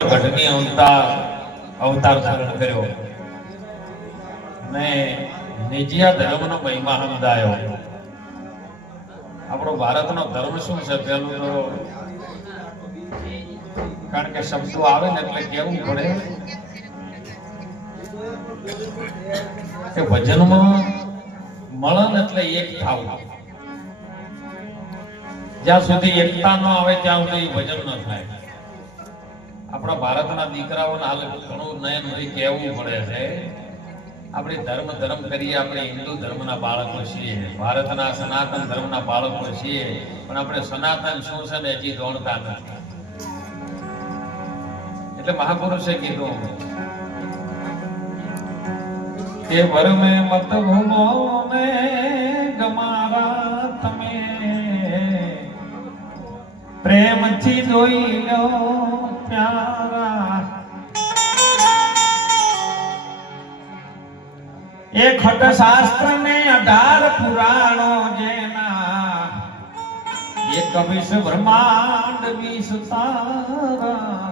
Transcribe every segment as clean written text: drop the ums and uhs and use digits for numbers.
ગઢની અવતાર ધારણ કર્યો ને નિજિયા ધર્મનો મહિમા સમજાયો. આપણો ભારતનો ધર્મ શું છે? પેલું તો કારણ કે શબ્દો આવે ને એટલે કેવું પડે કે ભજનમાં મળન એટલે એક થાવું. જ્યાં સુધી એકતા ન આવે ત્યાં સુધી ભજન ન થાય. આપણા ભારતના દીકરાઓને હાલ ઘણું નયનભાઈ કહેવું પડે છે, આપણે ધર્મ કરીએ, આપણે હિન્દુ ધર્મના બાળકો છીએ, ભારતના સનાતન ધર્મના બાળકો છીએ, પણ આપણે સનાતન શું છે ને હજી દોડતા નથી. એટલે મહાપુરુષે કીધું કે વર મે મત ભૂલો ને ગમારા તમે પ્રેમથી જોઈ લો પ્યારા. એક ખટ શાસ્ત્ર ને 18 પુરાણો જેના, એક વિશ્વ બ્રહ્માંડ 20 તારા.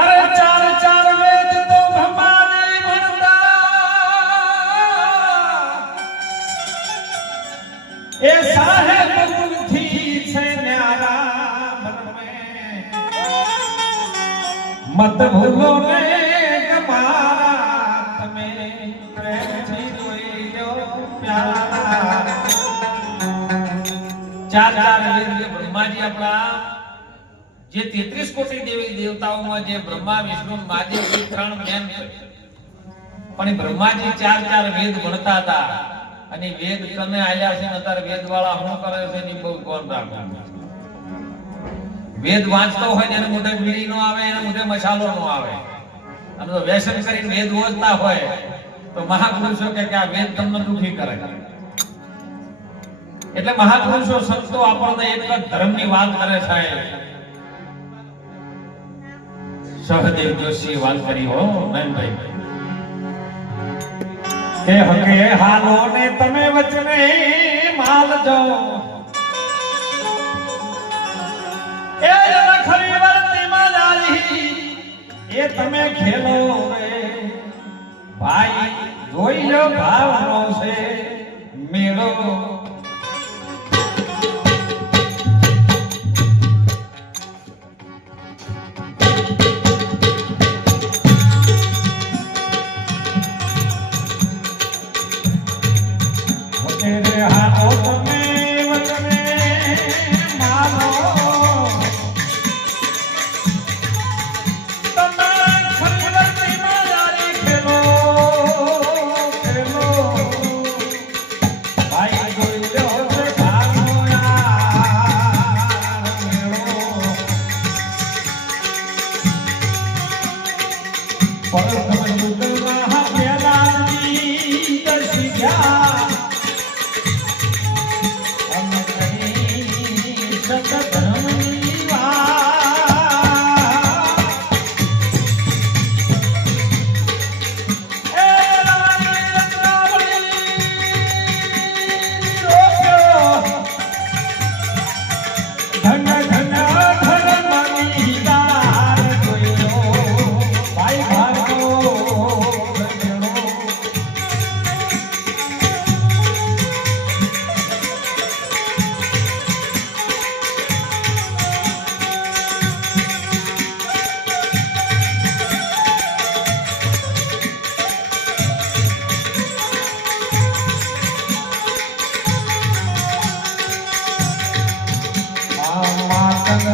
અરે ચાર વેદ તો બ્રહ્માને ભણતા, એ સાહેબ ગુણથી છે ન્યારા. બનમે મત ભૂલો ને ગમારા તમે પ્રેમથી જોઈ લો પ્યારા. ચાર વેદ બ્રહ્માજી આપણા જે 33 કોટી દેવી દેવતાઓમાં જે બ્રહ્મા વિષ્ણુ મહાદેવ એ 3 મેન છે, પણ બ્રહ્માજી ચાર વેદ ભણતા હતા. અને વેદ કને આયા છે ને અત્યારે વેદ વાળા શું કરે છે ની બહુ કોણ રાખે. વેદ વાંચતો હોય ને એને મોઢે બીડી નો આવે, એને મોઢે મસાલો નો આવે, અને તો વ્યસન કરીને વેદ વાંચતા હોય તો મહાપુરુષો કે આ વેદ તમને દુખી કરે. એટલે મહાપુરુષો સંતો આપણને એક જ ધર્મની વાત કરે છે. સહદેવ જોશી વાત કરી હો નયનભાઈ કે હકે હાલો ને તમે વચને માલ જો, એ ખરી વર્તી મારી એ તમે ખેલો રે ભાઈ. જોઈ લો ભાવનો છે મેળો.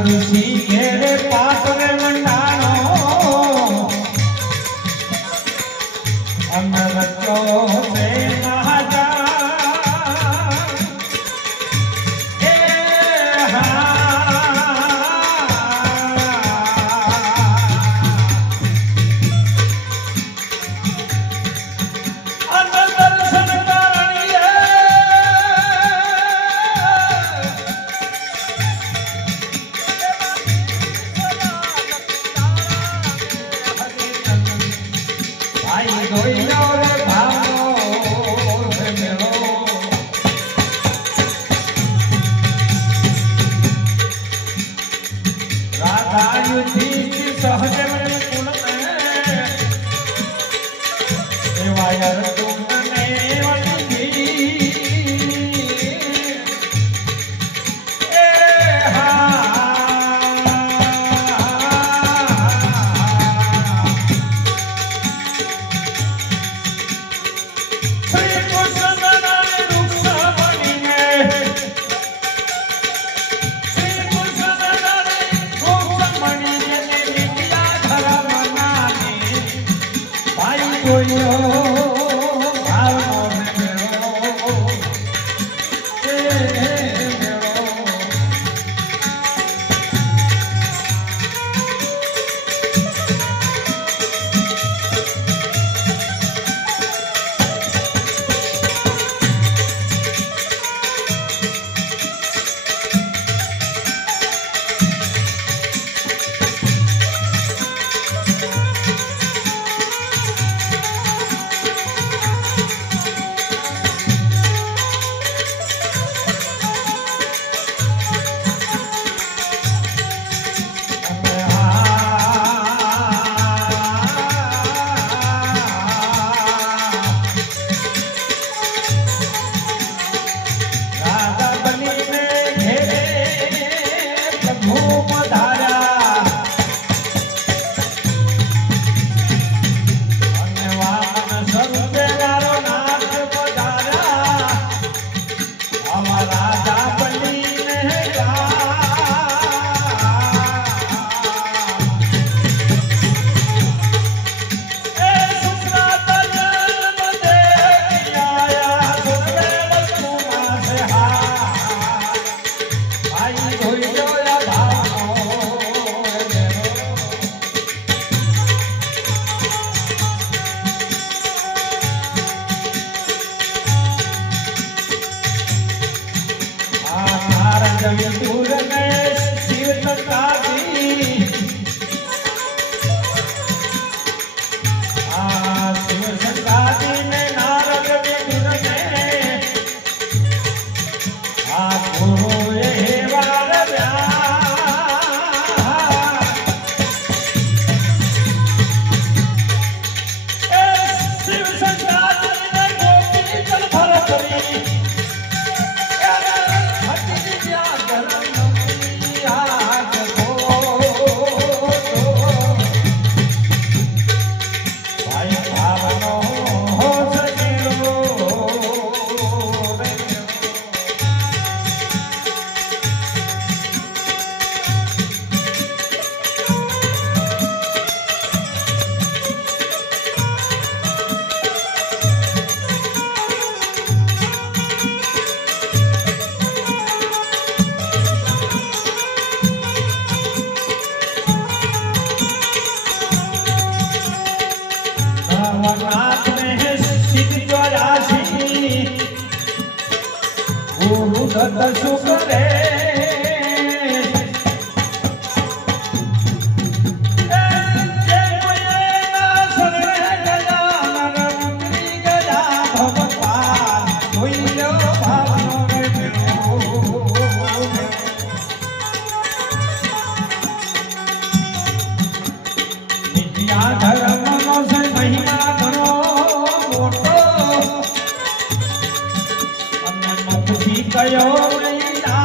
ઋષિ ઘેરે પાતરે મંડાણો અમર રચો છે મહાજા. કયો નહીં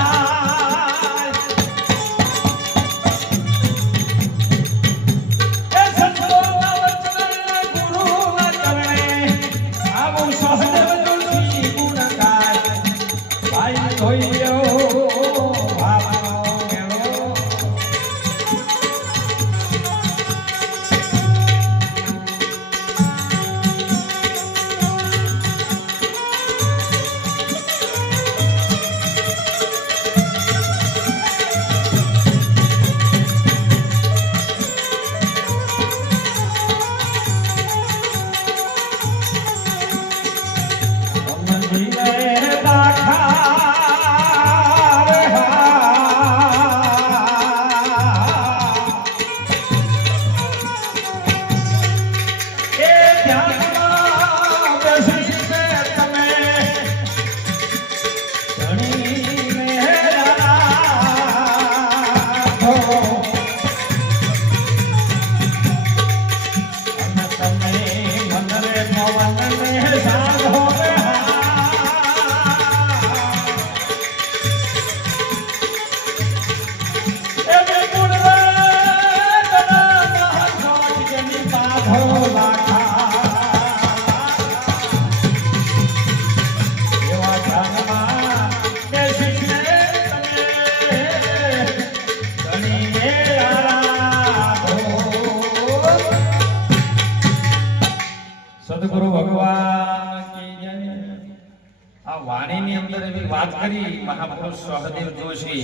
અંદર એવી વાત કરી મહાપુરુષ સહદેવ જોશી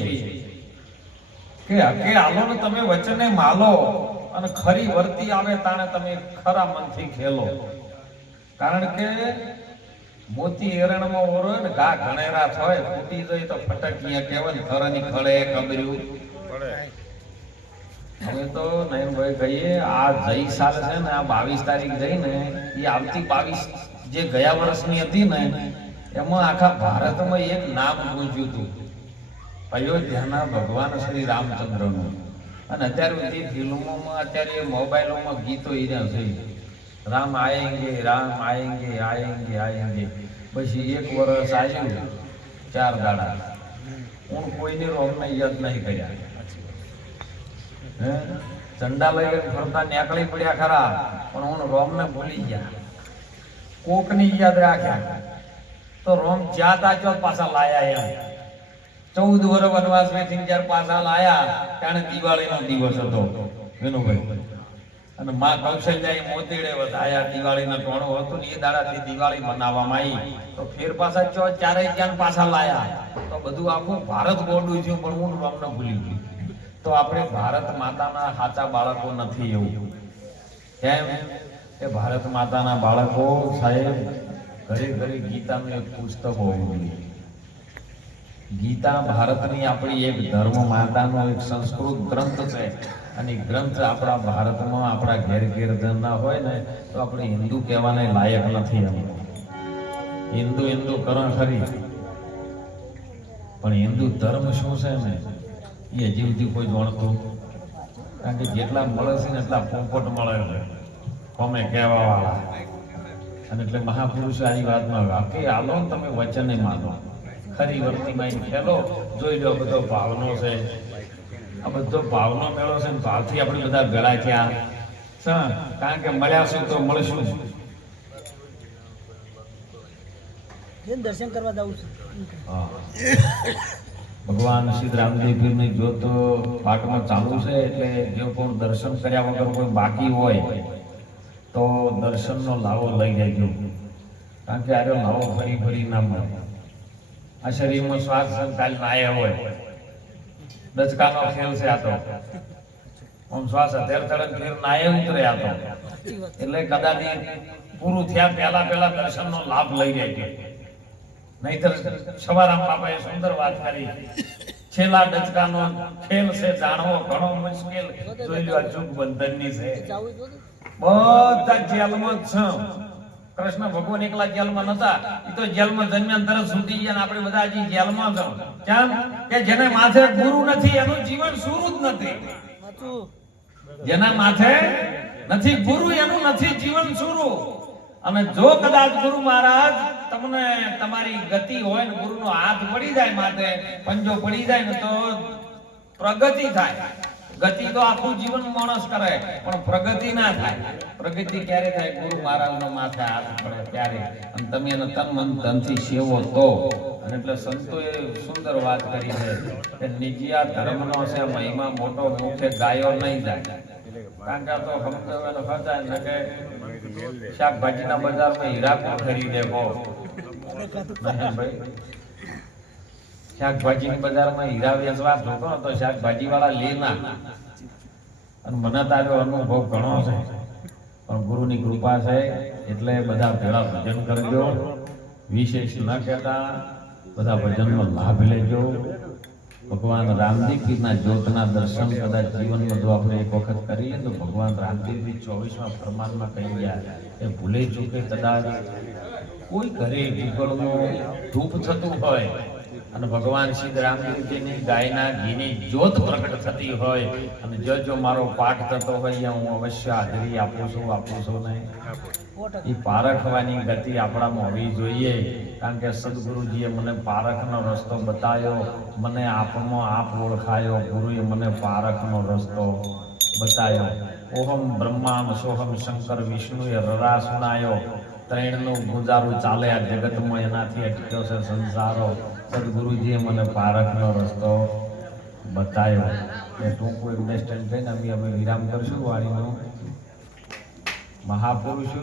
કે હકે આલો ને તમે વચને માલો અને ખરી વર્તી આવે તાણે તમે ખરા મનથી ખેલો. કારણ કે મોતી એરણમાં ઓરો ને ઘા ઘણેરા થાય ફૂટી જાય તો ફટકિયા કહેવાય ને ખરાની ખળે કબર્યું પડે. હવે તો નયનભાઈ કહીએ આ જઈ સાલ છે ને આ 22 તારીખ જઈ ને એ આવતી 22 જે ગયા વર્ષની હતી ને એમાં આખા ભારતમાં એક નામ ગુંજ્યું હતું, અયોધ્યાના ભગવાન શ્રી રામચંદ્રનું. અને અત્યારે બધી ફિલ્મોમાં અત્યારે મોબાઈલોમાં ગીતો ઈર્યા છે, રામ આયેંગે રામ આયેંગે આયેંગે આયેંગે. પછી એક વર્ષ આવ્યું 4 દાડા હું કોઈને રોમને યાદ નહીં કર્યા. ઝંડા લઈને ફરતા નીકળી પડ્યા ખરા પણ હું રોમને ભૂલી ગયા, કોકની યાદ રાખ્યા તો રોમ જ્યાં તા પાછા લાયા. એમ 14 વર્ષ વનવાસ મેથી જ્યારે પાછા લાયા ત્યારે દિવાળીનો દિવસ હતો વિનુભાઈ, અને માં કૌશલ્યાએ મોતીડે વધાયા દિવાળીનો ટોણો હતો ને એ દાડાથી દિવાળી મનાવવામાં આવી. તો ફેર પાછા ચારે ક્યાં પાછા લાયા તો બધું આખું ભારત ગોડું થયું પણ હું રોમને ભૂલી ગયું. તો આપણે ભારત માતાના સાચા બાળકો નથી એવું. કેમ કે ભારત માતાના બાળકો સાહેબ ઘરે ઘરે ગીતાનું એક પુસ્તક હોવું જોઈએ. ગીતા ભારતની આપણી એક ધર્મ માતાનો એક સંસ્કૃત ગ્રંથ છે, અને ગ્રંથ આપણા ભારતમાં આપણા ઘેર ઘેર ના હોય ને તો આપણે હિન્દુ કહેવાને લાયક નથી. અમે હિન્દુ હિન્દુ કરણ ખરી પણ હિન્દુ ધર્મ શું છે ને એ હજી સુધી કોઈ જાણતું. કારણ કે જેટલા મળે છે ને એટલા પોપટ મળે છે અમે કહેવા વાળા. અને એટલે મહાપુરુષો આ વાતમાં કે આલો ને તમે વચને માનો ખરી વર્તીમાં ખેલો. જોઈ લો બધો ભાવનો છે, આ બધો ભાવનો મેળો છે ને ભાવથી આપણે બધા ભેળા થયા. કારણ કે મળ્યા છું તો મળશું. દર્શન કરવા જવું છે. ભગવાન શ્રી રામદેવ પીરની જ્યોત પાટમાં ચાલુ છે, એટલે જો કોઈ દર્શન કર્યા વગર કોઈ બાકી હોય તો દર્શનનો લાવો લઈ જાય. કારણ કે આનો લાવો ફરી ફરી ના મળે. આ શરીરમાં શ્વાસ કાલ નાયા હોય દચકાનો ખેલ છે આ તો. આમ શ્વાસ અત્યારે તરત ફેર નાયે ઉતરે આ તો. એટલે કદાચ પૂરું થયા પહેલા દર્શનનો લાભ લઈ જાય. નહીતર સવારામ બાપાએ સુંદર વાત કરી, છેલ્લા ડચકાનો ખેલ છે જાણવો ઘણો મુશ્કેલ. જોઈ લો ચૂક બંધનની છે. બધા જેલમાં જ છે. કૃષ્ણ ભગવાન એકલા જેલમાં નતા, એ તો જેલમાં જન્મ્યા તરત સુધી ગયા. આપણે બધા હજી જેલમાં છો. કેમ કે જેને માથે ગુરુ નથી એનું જીવન સુરું જ નથી. જેના માથે નથી ગુરુ એનું નથી જીવન સુરું. અને જો કદાચ ગુરુ મહારાજ તમને તમારી ગતિ હોય ને ગુરુનો હાથ પડી જાય, માથે પંજો પડી જાય ને તો પ્રગતિ થાય. ગતિ તો આખું જીવન માણસ કરે પણ પ્રગતિ ના થાય. પ્રગતિ ક્યારે થાય? ગુરુ મહારાજનો માથે હાથ પડે ત્યારે. અને તમે એને તન મન ધનથી સેવો તો. અને એટલે સંતોએ સુંદર વાત કરી છે કે નિજિયા ધર્મનો છે મહિમા મોટો મુખે ગાયો નહીં જાય. કારણ કે તો સમજાવેલો ખર્ચા ને કે શાકભાજીના બજારમાં હીરા ખરીદે કો ભાઈ. શાકભાજી બજારમાં હીરા વેચવા જોતો તો શાકભાજી વાળા લે ના. અને મને તારો અનુભવ ઘણો છે, પણ ગુરુની કૃપા છે એટલે બધા ભેળા ભજન કરજો. વિશેષ ન કહેતા બધા ભજનનો લાભ લેજો. ભગવાન રામદેવજીના જ્યોતના દર્શન કદાચ જીવનમાં જો આપણે એક વખત કરીએ તો ભગવાન રામદેવજી 24મા ફરમાનમાં કહી ગયા કે ભૂલે ચૂકે કદાચ કોઈ ઘરે પીપળનું ધૂપ થતું હોય અને ભગવાન શ્રી રામદેવજીની ગાયના ઘીની જ્યોત પ્રગટ થતી હોય અને જો મારો પાઠ થતો હોય હું અવશ્ય હાજરી આપું છું નહીં. એ પારખવાની ગતિ આપણામાં હોવી જોઈએ. કારણ કે સદગુરુજીએ મને પારખનો રસ્તો બતાવ્યો, મને આપમાં આપ ઓળખાયો. ગુરુએ મને પારખનો રસ્તો બતાવ્યો. ઓહમ બ્રહ્મામ સોહમ શંકર વિષ્ણુએ રરા સુનાયો. ત્રણનું ગુજારું ચાલે આ જગતમાં, એનાથી અટક્યો છે સંસારો. સદગુરુજીએ મને પારખનો રસ્તો બતાવ્યો. એ ટૂંકું એક 10 થઈને અમે વિરામ કરશું. વાણીનું મહાપુરુષો